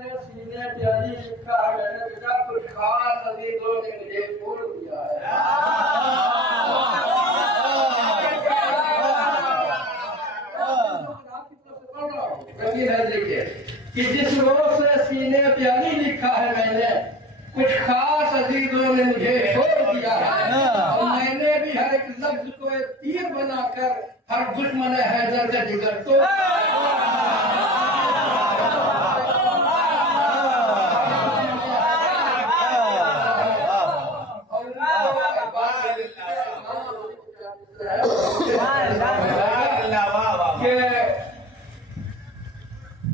से सीने प्यारी लिखा है मैंने बेटा कुछ खास अजीजों ने मुझे छोड़ दिया है। देखिए कि जिस रोज से सीने प्यारी लिखा है मैंने कुछ खास अजीजों ने मुझे छोड़ दिया है और मैंने भी हर एक लफ्ज को एक तीर बनाकर हर दुश्मन हैदर का जिगर तो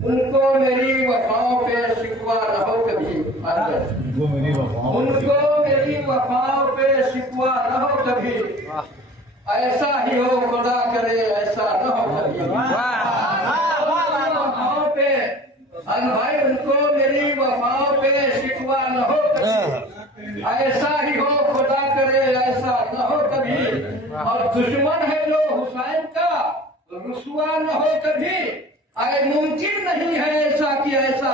उनको मेरी वफाओं पे शिकवा न हो कभी, उनको मेरी वफाओं पे शिकवा न हो कभी, ऐसा ही हो खुदा करे ऐसा न हो कभी। वफाओं पे भाई उनको मेरी वफाओं पे शिकवा न हो कभी, ऐसा ही हो खुदा करे ऐसा न हो कभी। और दुश्मन है जो हुसैन का रुसवा न हो कभी, अरे मुमकिन नहीं है ऐसा कि ऐसा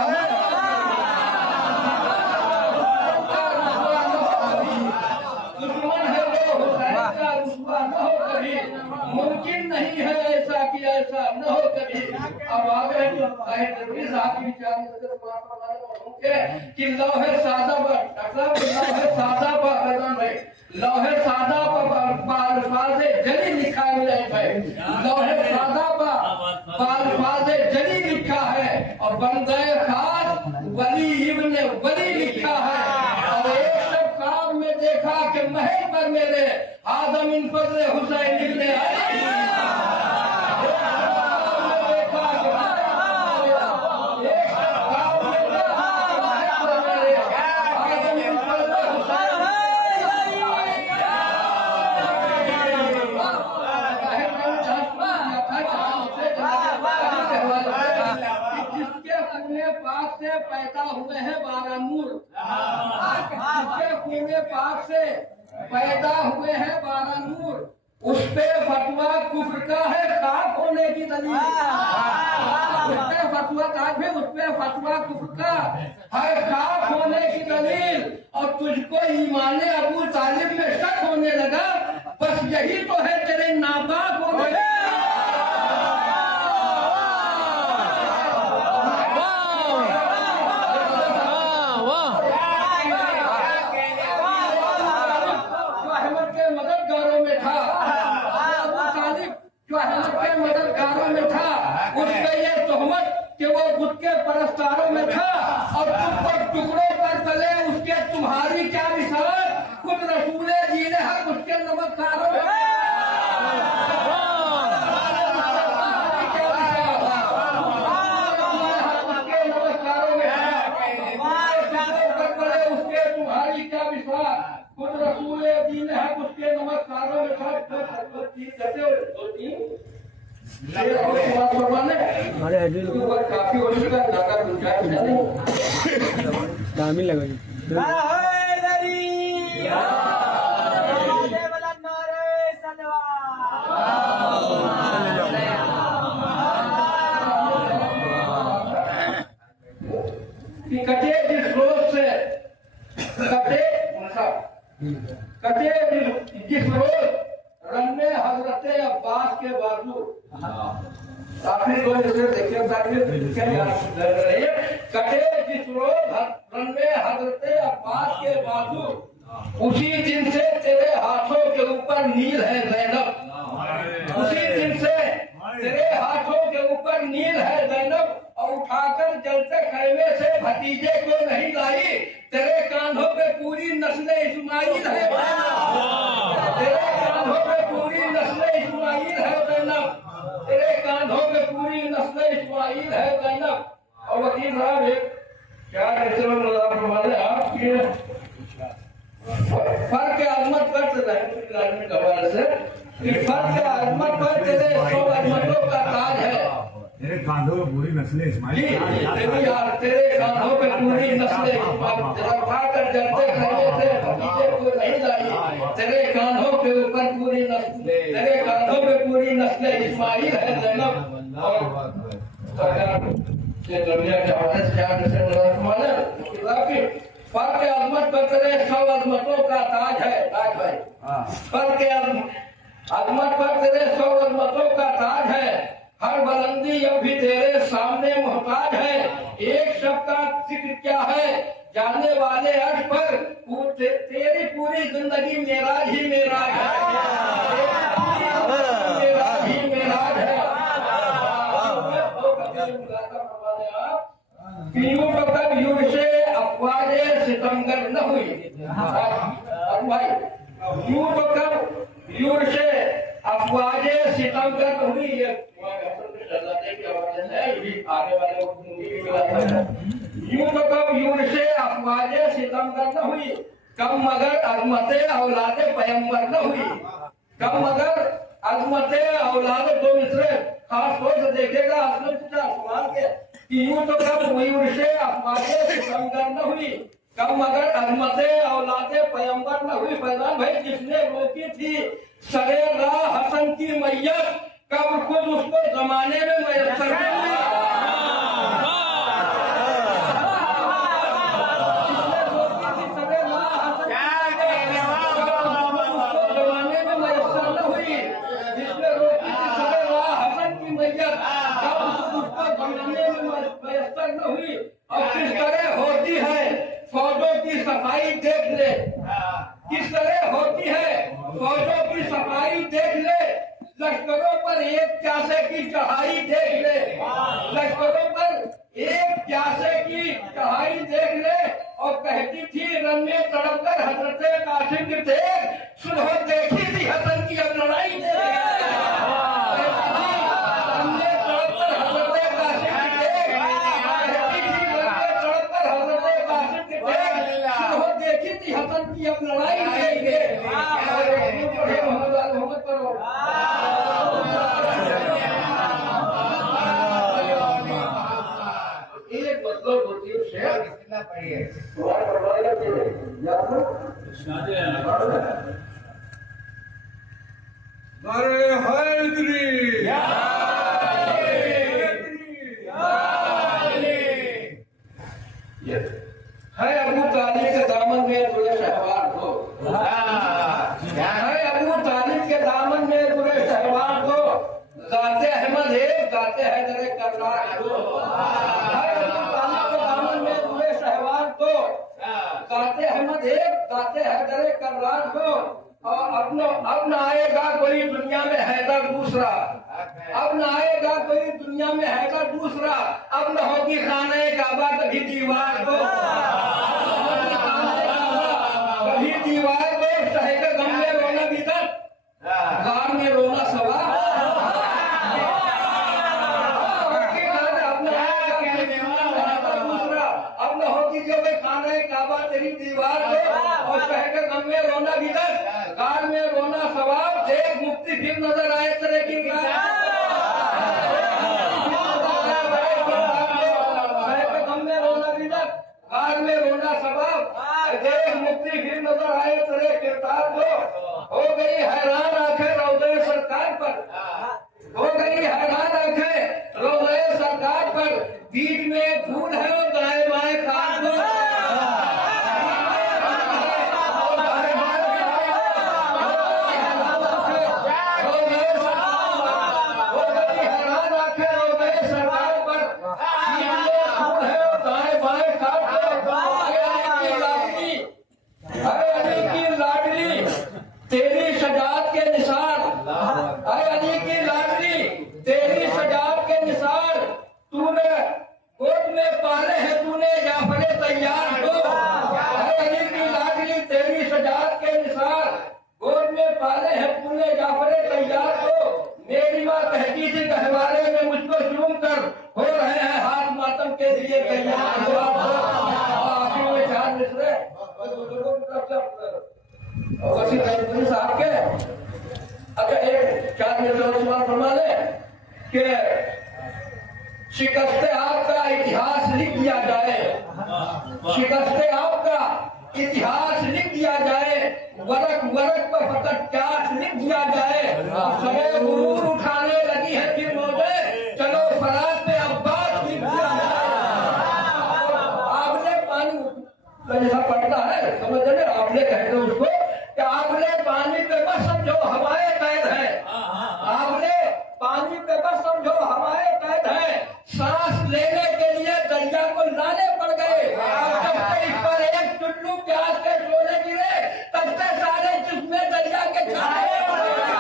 दुश्मन है जो हुसैन का रुसवा न हो कभी, मुमकिन नहीं है ऐसा कि ऐसा न हो कभी। अब आगे साहब की विचार कि लौहे सादा पर लौहे सादा पर लौहे सादा पर जली लिखा है, लौहे सादा पर जली लिखा है और बंदे खास वली इब्ने वली लिखा है। और एक सब काम में देखा कि महल पर मेरे आदम इन फजले हुसैन इब्ने पाक से पैदा हुए हैं 12 नूर, जिसके खूने पाक से पैदा हुए हैं 12 नूर, उस पे फतवा कुफ्र का है खाक होने की दलील। उस पे फतवा ताकि उस पे फतवा कुफ्र का है खाक होने की दलील। और तुझको ईमाने अबू तालिब में शक होने लगा, बस यही तो है तेरे नापाक होने। मददगारों में था उसके ये तोहमत कि वो बुत के परस्तारों में था और तुम पर टुकड़ों पर तले उसके तुम्हारी क्या मिसाल, खुद रसूले जीने हक उसके नमस्कारों में उसके तुम्हारी क्या मिसाल, खुद रसूले जीने हक उसके नमस्कारों में था। काफी दामी लगा कटे जिस रोज से कटे जिस रोज रन्ने हजरते अब्बास के बाजू काफी लोग इसे देखे कटे जिस रोज रन्ने हजरते अब्बास के बाजू, उसी दिन से तेरे हाथों के ऊपर नील है ज़ैनब, उसी दिन से तेरे हाथों के ऊपर नील है ज़ैनब। और उठाकर जलते खैमे से भतीजे को नहीं लाई, तेरे कांधों पे पूरी नस्ल इस्माइल है, तेरे कांधों पे पूरी नस्ल इस्माइल है ज़ैनब, तेरे कांधों पे पूरी नस्ल इस्माइल है ज़ैनब। और वकील साहब एक क्या आपके फर्क अजमत करते हवाले से फर्क अजमत पर तेरे 100 अजमतों का ताज है, तेरे कांधों पे पूरी नस्लें इस्माइल, तेरे कांधों पे पूरी नस्लें उठाकर जलते खैमे से भतीजे को नहीं लाई, तेरे कांधों के ऊपर पूरी नस्ल, तेरे कांधों पे पूरी नस्लें इस्माइल है ज़ैनब। से दुनिया के हमारे चार से माने कि पर के अजमत पर तेरे सब अजमतों का ताज है ताज भाई पर के अजमत पर तेरे सब अजमतों का ताज है हर बुलंदी अब भी तेरे सामने मोहताज है एक शब्द का जिक्र क्या है जाने वाले अर्श पर तेरी पूरी जिंदगी मेराज ही मेराज है मेराज ही मेराज है पीयूं तो कब यूं से अफवाजे सितमगर न हुई भाई यूं तो कब यूं से अफवाजे सितमगर न हुई ये आगे वाले यूं तो कब यूं से अफवाजे सितमगर न हुई कम मगर अजमते औलादे पैगंबर न हुई कम मगर अजमते औलादे दो मिसरे खास तौर से देखेगा असलम सवाल के यूं तो कब मयूर से अफवाजे सितमगर न हुई कम मगर अजमते औलादे पैगंबर न हुई फैजान भाई जिसने रोकी थी सरे राह हसन की मैयत कब खुद उसको जमाने में मैसर हुई और किस तरह होती है फौजों की सफाई देख ले किस तरह होती है फौजों की सफाई देख ले लश्करों पर एक प्यासे की चढ़ाई देख ले लश्करों पर एक प्यासे की चढ़ाई देख ले और कहती थी रन में तड़प कर हजरत कासिम की थे सुबह देखी थी हसन की अब लड़ाई हसन की अब लड़ाई देंगे मोहम्मद करो एक मतलब होती है शेर कितना पढ़िए अरे हैदरी है अबू तालिब के दामन में पूरे शहवार को है अबू तालिब के दामन में पूरे शहवार को गाते अहमद है गाते हैदर करनार को है अबू तालिब के दामन में पूरे शहवार को गाते अहमद है गाते हैदर करनार को और अब न आएगा कोई दुनिया में हैदर दूसरा अब न आएगा कोई दुनिया में हैदर दूसरा अब न होगी खाने काबा कभी दीवार को कभी दीवार को शहे के गम में रोना भीतर गार में रोना सवा दूसरा अब न होगी जो खाने काबा तेरी दीवार को और शहे के गम में रोना भीतर गार में रोना सवाब देख मुक्ति फिर नजर आए तेरे की कार में रोना सबाब देख मुक्ति फिर नजर आए तेरे किरदार को हो गई हैरान आंखें रौदे सरकार पर हो गई हैरान आंखें रौदे सरकार पर बीच में फूल है और दाएं बाएं कान को तेरी सजात के निसार अली की लाडली तेरी सजात के निसार तूने गोद में पाले हैं तूने जाफरे तैयार को अली की लाडली तेरी सजात के निसार गोद में पाले हैं तूने जाफरे तैयार को मेरी माँ कहती थी गहवारे में मुझको चूम कर हो रहे हैं हाथ मातम के लिए तैयार आखिर में चार मिसरे बुजुर्गों की तरफ से साहब के अच्छा एक चार मिनट फरमा ले कि शिकस्ते आपका इतिहास लिख दिया जाए शिकस्ते आपका इतिहास लिख दिया जाए वरक वरक पर फकत प्यास लिख दिया जाए समय गुरूर उठाने लगी है फिर मौजे चलो फराज पे अब्बास लिख दिया जाए तो जैसा पढ़ता है समझ रहे आपने कहते उसको कि आपने पानी पे बस समझो हवाएं कैद है, आपने पानी पे बस समझो हवाएं कैद है, सांस लेने के लिए दरिया को लाने पड़ गए। जब से इस पर एक चुल्लू प्यास के सोने गिरे तब से सारे जिसमें दरिया के छाने पड़ गए।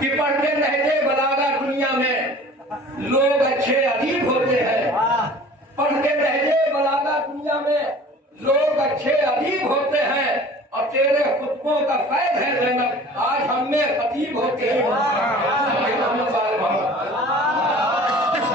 कि पढ़ते रहते बलागा दुनिया में लोग अच्छे अदीब होते हैं, पढ़ते रहते बलागा दुनिया में लोग अच्छे अदीब होते हैं और तेरे खुतबों का फैज है जैनब आज हम में खतीब होते हैं।